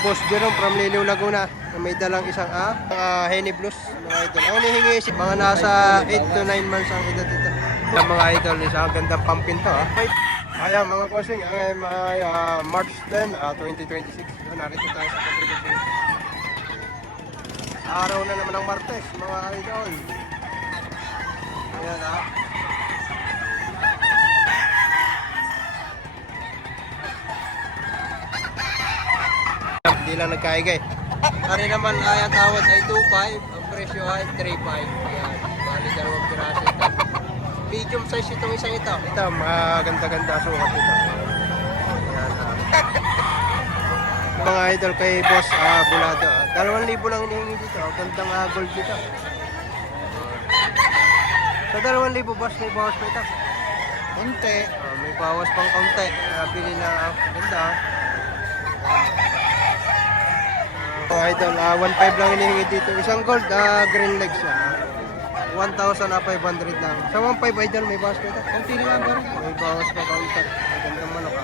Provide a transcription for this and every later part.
Boss Jerome from Liliw, Laguna. May dalang isang Henny Blues, mga idol. Ang hinihingi is mga nasa 8 to 9 months ang edad dito. Mga idol, isang gandang pampin to. Ayan mga bossing, may March 10, 2026. Narito tayo sa contribution. Araw na naman ng Martes, mga idol. Ayan Hindi lang nagkaigay. Ari naman ay ang tawad ay 2.5, ang presyo ay 3.5. Ayan, bali dalawang piraso ito. Medium size itong isang ito. Ito, maganda-ganda sukat ito. Ayan, mga idol kay Boss Bulado. 2,000 lang hinihingi dito. Gandang gold dito. Sa 2,000 boss, may bawas pa ito. Konti. May bawas pang konti. Bili na ganda. Mga idol, 1.5 lang hinihingi dito. Isang gold, green legs siya. 1,500 lang. Sa 1.5 idol, may bawas pa ito. Konti lang ba? May bawas pa konti. Gandang manok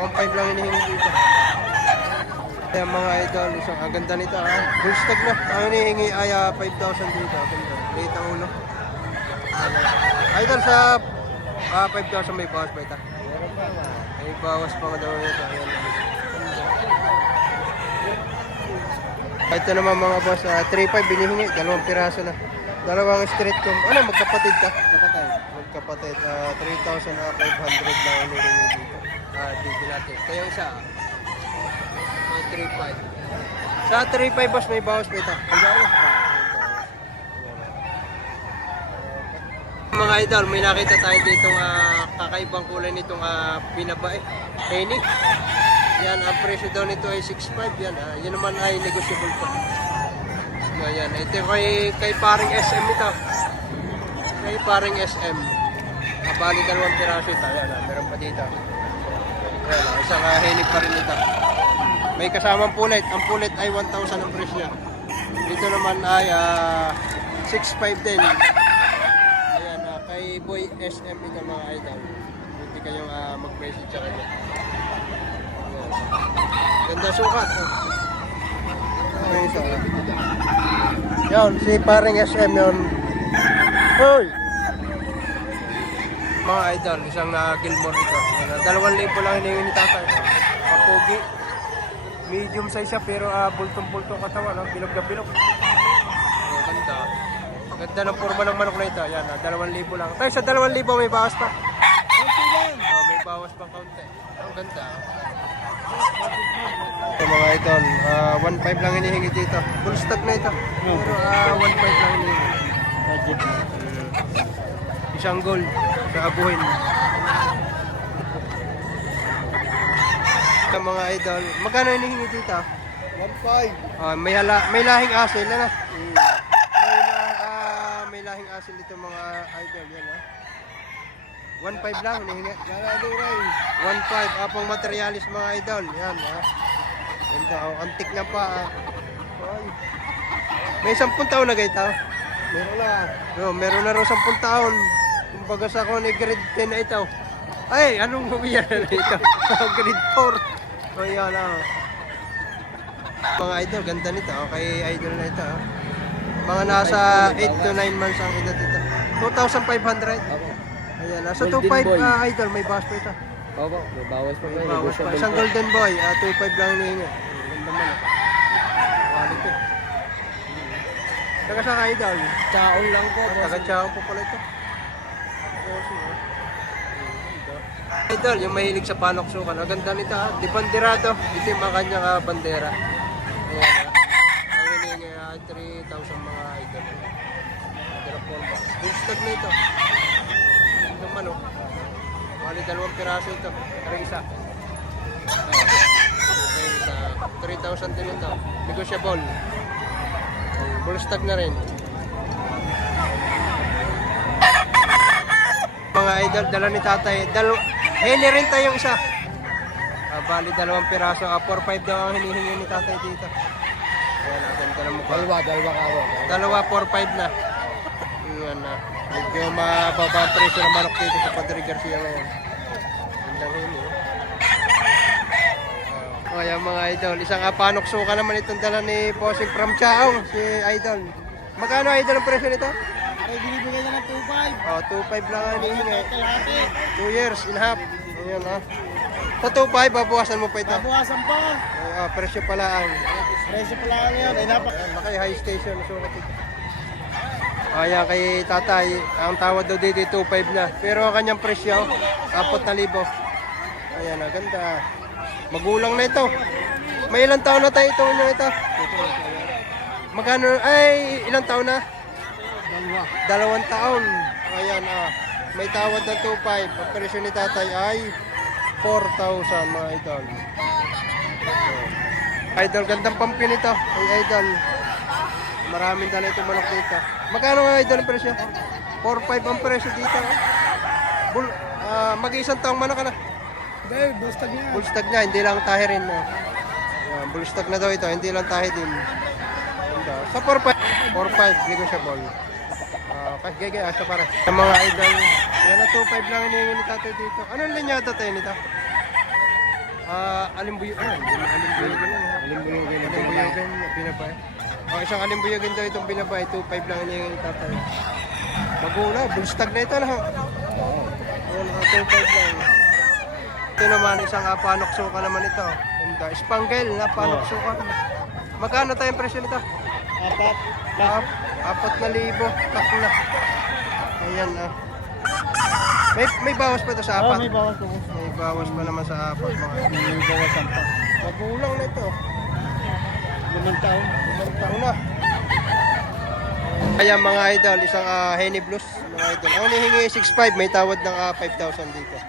1.5 lang hinihingi dito. Kaya mga idol, isang ganda nito full stock na. Ang hinihingi ay 5,000 dito. Ganda. Late ang ulo. Idol sa 5,000 may bawas pa ito. May bawas pa daw ito. Ito naman mga boss, 3.5 binihingi, dalawang piraso na. Dalawang street comb. Ano, magkapatid ka? Magkapatid. 3,500 lang ang hinihingi dito. Dito natin. Kaya isa, 3.5. Sa 3.5 boss, may bawas pa ito. Mga idol, may nakita tayo ditong kakaibang kulay nitong binabae. Henny. Yan, ang presyo daw nito ay 6.5. Yan, yan naman ay negotiable pa. Yan, ito kay paring SM ito. Kay paring SM. Bali dalawang piraso ito. Yan, meron pa dito. Yan, isang Henny pa rin ito. May kasamang pulit. Ang pulit ay 1,000 ang presyo. Dito naman ay 6.5 din. Ayan, kay Boy SM ito mga idol. Hindi kayong mag-message sa kanya. Ganda sukat. Yan, si paring SM yun. Hoy! Mga idol, isang Gilmore ito. 2,000 lang hinihingi ni tatay. Pogi. Medium size siya pero bultong-bultong katawan. Bilog na bilog. Ganda. Ganda ng forma ng manok na ito. Yan, 2,000 lang. Tayo sa 2,000 may bawas pa. Konti lang. May bawas pang kaunti. Ang ganda. Mga idol, 1.5 lang hinihingi dito. Full stock na ito. Pero 1.5 lang hinihingi. Isang gold sa abuhin. Mga idol, magkano hinihingi dito? 1.5. May lahing asil na. May lahing asil dito mga idol. Yan 1.5 lang hinihingi. 1.5 apong materialis mga idol. Yan ganda, antik na pa. May 10 taon na gaita. Meron na rin 10 taon. Kumbaga sa ako ni grade 10 na ito. Ay, anong bumiyan na ito? Grade 4. O yan mga idol, ganda nito. Kay idol na ito. Mga nasa 8 to 9 months ang edad dito. 2,500. Ayan, nasa 2.5 idol, may bawas pa ito. Opo, may bawas pa. May bawas pa. Isang golden boy, 2.5 lang hinihingi. Ganda man. Quality. Taga sa idol? Chaon lang po. Taga Chaon po pala ito. Idol, yung mahilig sa panoksukan. Ang ganda nito Di banderado. Ito yung mga kanyang bandera. Ayan ang hinihingi 3,000 mga idol. Bandera forma. Full stock na ito. Ito manok. Bali dalawang piraso ito. Pero isa. 3,000 din ito. Negotiable. Full stock na rin. Mga idol, dala ni tatay. Henny rin tayong isa. Bali dalawang piraso. 4.5 daw ang hinihingi ni tatay dito. Ayan, ganda na mukha. Dalawa 4.5 na. Ayan na. Medyo mababa ang presyo ng manok dito sa Padre Garcia ngayon. Gandang hini. O yan mga idol, isang panuksukan naman itong dala ni Bossing from Chaong, si Idol. Magkano Idol ang presyo nito? Ay, binibigay na ng 2.5. O, 2.5 lang ang hinihingi. Kalahati. 2 years and a half. Ayan ha. Sa 2.5, babawasan mo pa ito. Babawasan pa. Ay, presyo pala ang Presyo pala lang yan. Ay, Laki high station. Sukat ito. Ayan kay tatay, ang tawad daw dito 2.5 na. Pero ang kanyang presyo, 4,000. Ayan, ganda. Magulang na ito. May ilang taon na tayo ito? Magkano? Ay, ilang taon na? 2 taon. Ayan, may tawad ng 2.5. Ang presyo ni tatay ay 4,000 mga idol. Idol, gandang pampin ito. Ay, idol. Maraming dala itong manok dito. Magkano nga idol ang presyo? 4.5 ang presyo dito. Mag-isang taong manok ka na. Hindi, bustag niya. Bullstag niya, hindi lang tahi rin. No? Bullstag na daw ito, hindi lang tahi din. Ganda. Sa 4.5, negotiable. Okay, gege, asa pare. Ang mga idol, yan na 2.5 lang hinihingi ni tatay dito. Anong linyata tayo nito? Alimbuyugan. Alimbuyugan, binabay. Isang alimbuyugan daw itong binabay, 2.5 lang hinihingi ni tatay. Magula, bullstag na ito na. Ayan, 2.5 lang. Ito naman, isang panuksukan naman ito. Ganda. Spangle na panuksukan. Magkano tayong presyo nito? 4,000. Takla. Ayan May bawas pa ito sa 4? May bawas po. May bawas pa naman sa 4 mga. May bawasan pa. Magulang na ito. 5 taon. 5 taon na. Ayan mga idol, isang Henny Blues mga idol. Ang hinihingi 6.5, may tawad ng 5,000 dito.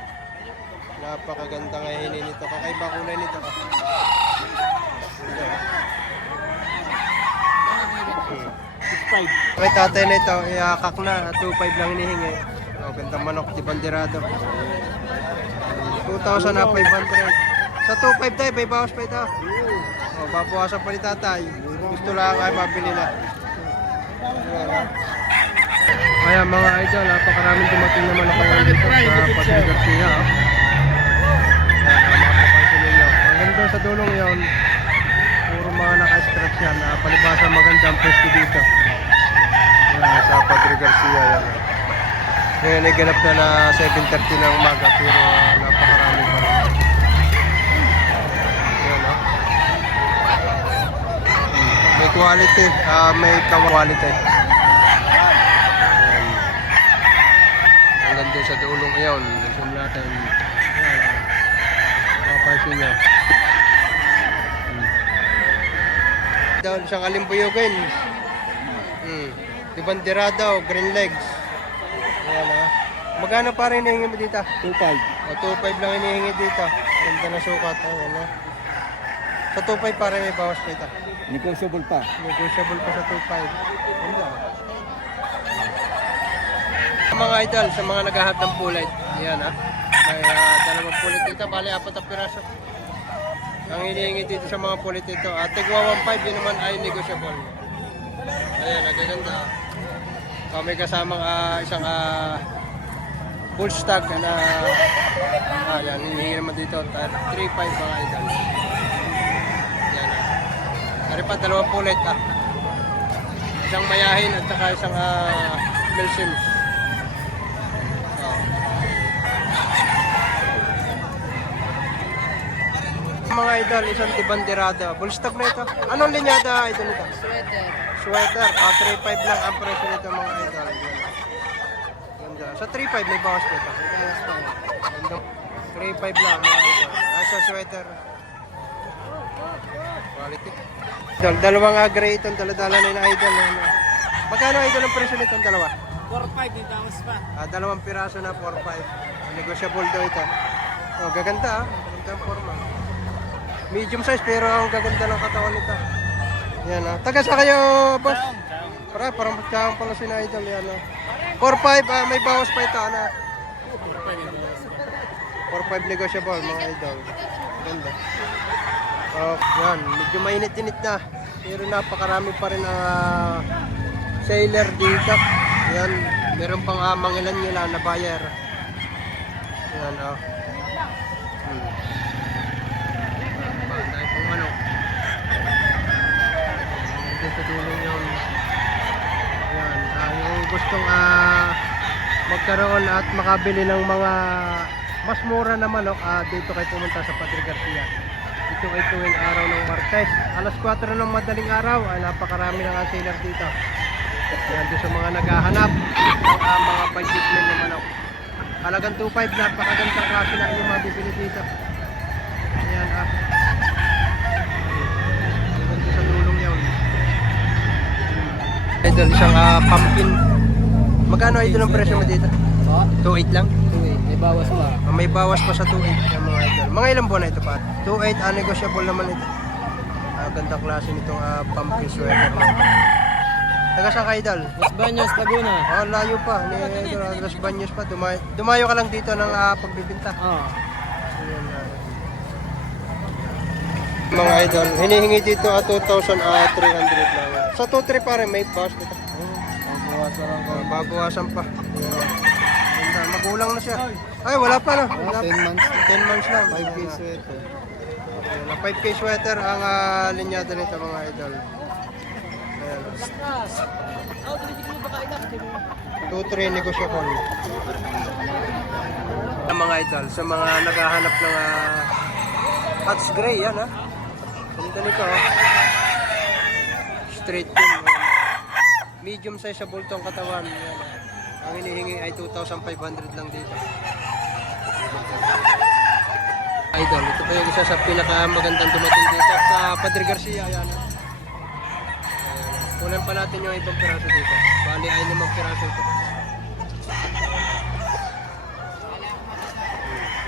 Napakaganda nga hini nito. Kakaiba kulay nito. Ganda. 6.5. May tatay na ito, iakak na. 2.5 lang hinihingi. Gandang manok, di bandirado. 2,000 na 500. Sa 2.5 tayo, may bawas pa ito. Babawasan pa ni tatay. Gusto lang ay mabili na. Ayan mga idol, napakaraming dumating naman ako dito sa Padre Garcia. Mapapansin ninyo. Hanggang doon sa dulong yon, puro mga naka-stretch yan. Palibasa magandang pwesto dito. Ayan, sa Padre Garcia yan. Ngayon ay ganap na 7:30 ng umaga pero napakarami pa rin. Ayan May quality, may quality. Ayan. Hanggang doon sa dulong yon, zoom natin. Ayan. Papansin nyo. Down siyang alimbuyugin. Dibandirado, green legs. Ayan Magkano pa rin hinihingi mo dito? 2.5. O 2.5 lang hinihingi dito. Ganda na sukat. Ayan Sa 2.5 pa rin may bawas pa ito. Negotiable pa. Negotiable pa sa 2.5. Ganda. Mga idol, sa mga naghahanap ng pulit. Ayan May dalawang pulit dito. Bali 4 na piraso. Ang hinihingi dito sa mga pulit ito. Tigwa 1.5 yun naman ay negotiable. Ayan, nagaganda. May kasamang isang bull stag na yan, hinihingi naman dito 3.5 mga idol. Yan Dari pa dalawang pulit isang mayahin at saka isang Milsim. Mga idol, isang dibandirada. Bull stag na ito. Anong linyada idol nito? Sweater. 3.5 lang ang presyo nito mga idol. Ganda. Sa 3.5 may bawas pa ito. 3.5 lang mga idol. Sa sweater. Quality. Dalawang gray itong daladala na idol. Magkano idol ang presyo nitong dalawa? 4.5 din tamas pa. Dalawang piraso na 4.5. Negotiable daw ito. Gaganda Ganda ang forma. Medium size pero ang gaganda ng katawan nito. Yan Taga sa kayo, boss? Parang magkakang pala si Idol yan 4.5, may bawas pa ito 4.5 negotiable mga idol. Ganda. Yan, medyo mainit-init na. Pero napakarami pa rin ang sailor dito. Yan, meron pang mangilan-ngilan na buyer. Yan magkaroon at makabili ng mga mas mura na manok, dito kayo pumunta sa Padre Garcia. Ito ay tuwing araw ng Martes. Alas 4 ng madaling araw, napakarami ng seller dito. Yan doon sa mga naghahanap ng mga budget men na manok. Halagang 2.5, napakagandang klase na inyong mabibili dito. Ayan Ganda sa lulong yun. Idol, isang pumpkin. Magkano idol ang presyo mo dito? 2.8 lang? May bawas pa. May bawas pa sa 2.8 yung mga idol. Mga ilang buwan na ito pa? 2.8, negotiable naman ito. Gandang klase nitong pumpkin sweater na ito. Taga saan ka idol? Los Baños, Laguna. Layo pa. Ni idol, Los Baños pa. Dumayo ka lang dito ng pagbibinta. Ayan, mga idol, hinihingi dito 2,300 lang. Sa 2.3 pare, may bawas dito. Babawasan pa. Ganda, magulang na siya. Ay, wala pa no. 10 months. 10 months lang. 5K sweater. 5K sweater ang linyada nito mga idol. Ayan. 2-3 negosyable. Mga idol, sa mga naghahanap ng Hats Gray, yan Ganda nito Straight pin. Medium size sa bultong katawan. Yan. Ang hinihingi ay 2,500 lang dito. Idol, ito pa yung isa sa pinakamagandang dumating dito sa Padre Garcia. Ayan. Kunan pa natin yung ibang piraso dito. Bali ay 5 piraso ito.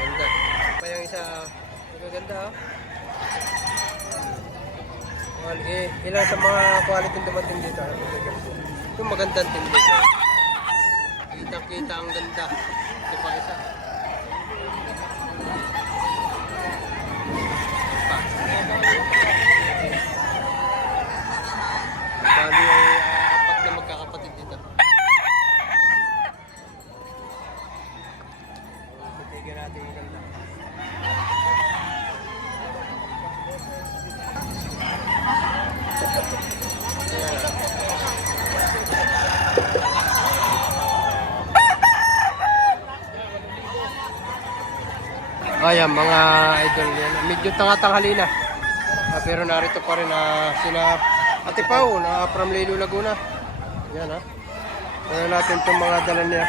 Ganda. Pa yung isa, magaganda ilan sa mga quality dumating dito. Ito magandang team dito. Kita-kita ang ganda. Ito pa isa. Bali ay 4 na magkakapatid dito. Titigyan natin yung ganda. Ayan mga idol yan. Medyo tanghali na. Pero narito pa rin sina Ate Pao na from Lilo Laguna. Yan Kunin natin itong mga dala niya.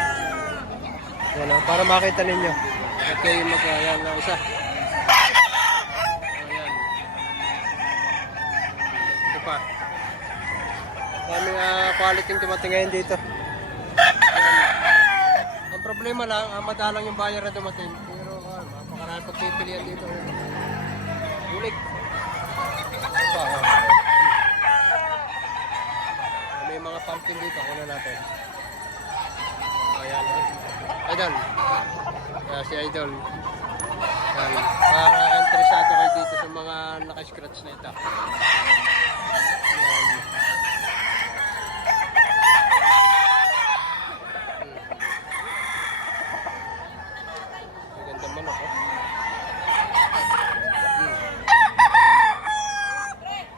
Yan para makita ninyo. Okay, mag-ayan na isa. Ayan. Ito pa. Daming quality dumating ngayon dito. Ayan. Ang problema lang, madalang yung buyer na dumating. Pero mapakaraan pagpipilian dito. Bulig. Ito pa. May mga pumpkin dito. Kunin natin. Ayan. Idol. Si Idol. Ayan. Para interesado kayo dito sa mga naka-scratch na ito. Ayan. Maganda man ako.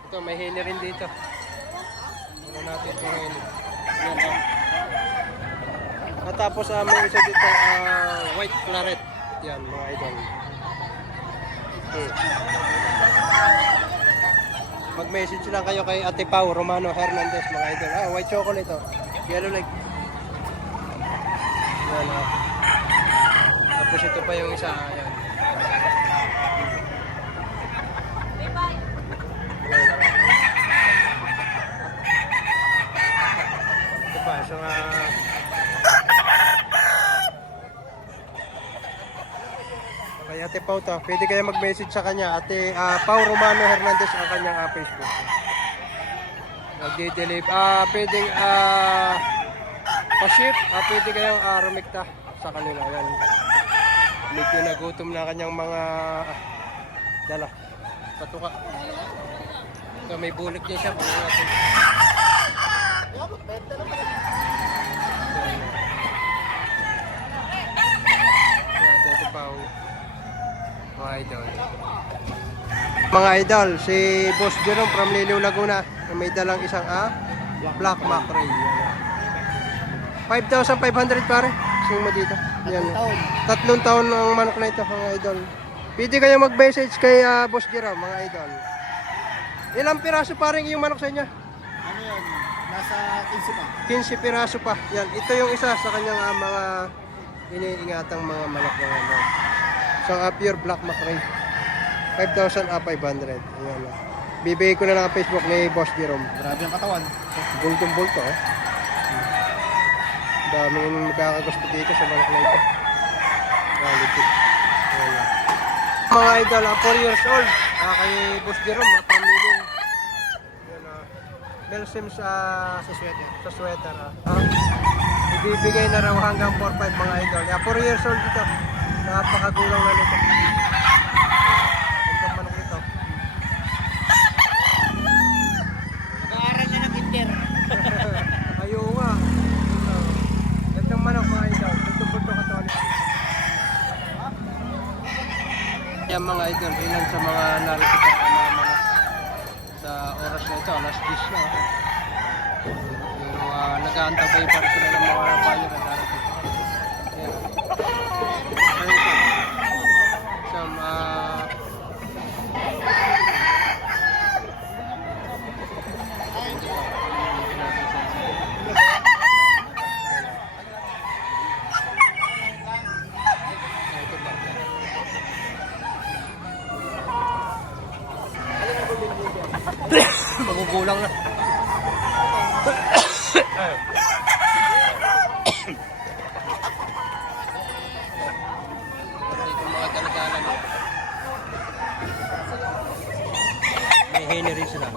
Ito, may heni rin dito. Ano natin ito heni. Yan Tapos may isa dito white claret. Yan mga idol. Mag-message lang kayo kay Ate Pao Romano Hernandez mga idol. White chocolate Yellow leg. Yan Tapos ito pa yung isa. Yan. Ito pa. So kay Ate Pao pwede kayo mag-message sa kanya. Ate Pao Romano Hernandez ang kanyang Facebook. Nagde-deliver. Pwedeng pa-ship. Pwede kayong rumikta sa kanila. Yan. Medyo nagutom na kanyang mga dala. Patuka. Ito may bulik niya siya. Bulik natin. Ate Pao. Mga idol. Mga idol, si Boss Jerome from Liliw Laguna, may dalang isang Black Macrae. 5,500 pare. boxing mo dito? Yan. Taon. 3 taon ang manok na ito, mga idol. Pwede kayo mag-message kay Boss Jerome, mga idol. Ilang piraso pa rin yung manok sa inyo? Ano yan? Nasa 15 pa. 15 piraso pa. Yan, ito yung isa sa kanyang mga iniingatang mga manok na ano. So, pure black macrae. 5,500. Ayan. Bibigay ko na lang ang Facebook ni Boss Jerome. Grabe ang katawan. Bultong-bulto, oh. Daming magkakagusto dito sa manok na ito. Quality. Ayan. Mga idol, 4 years old. Kay Boss Jerome, pamiling. Yan, Belsim sa sweater. Sa sweater, ibibigay na raw hanggang 4-5 mga idol. 4 years old ito. Napakagulang na nito. Ang manok nito. Nag-aaral na ng inter. Ayaw nga. Gandang manok mga idol. Gandang-bulto katolik. Yan mga idol, ilan sa mga narito pa mga manok sa oras na ito, alas 10 na. Pero nag-aantabay pa rin sila ng mga buyer na darating. Yan. Ayun pa. Some magugulang na. Itong mga dalagalan. May henry rin sila.